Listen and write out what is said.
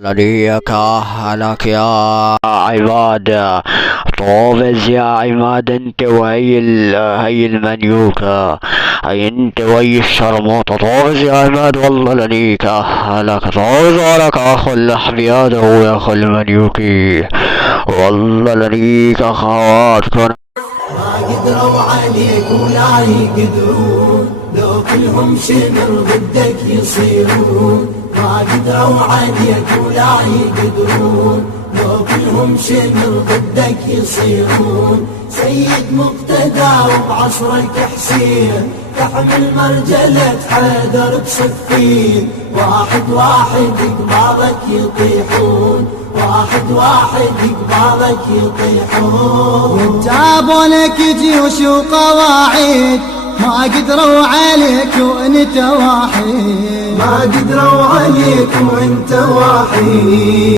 لديك لك يا عماد. طوبز يا عماد، انت هي المنيوكة، هي انت وهي الشرموطة. طوبز يا عماد، والله لديك لك طوبز، ولك اخو الاحبياده ويا اخو المنيوكي، والله لديك اخوات. ما قدروا عليك ولا يقدرون، لو كلهم شمر ضدك يصيرون. ما قدروا عليك ولا يقدرون، لو كلهم شمر ضدك يصيرون. سيد مقتدى وبعصرك حسين، تحمل مرجلة حيدر بصفين. واحد واحد قبالك يطيحون، واحد واحد قبالك يطيحون. جابوا لك جيوش وقواعد، ما قدروا عليك وانت واحد، ما قدروا عليك وانت وحيد.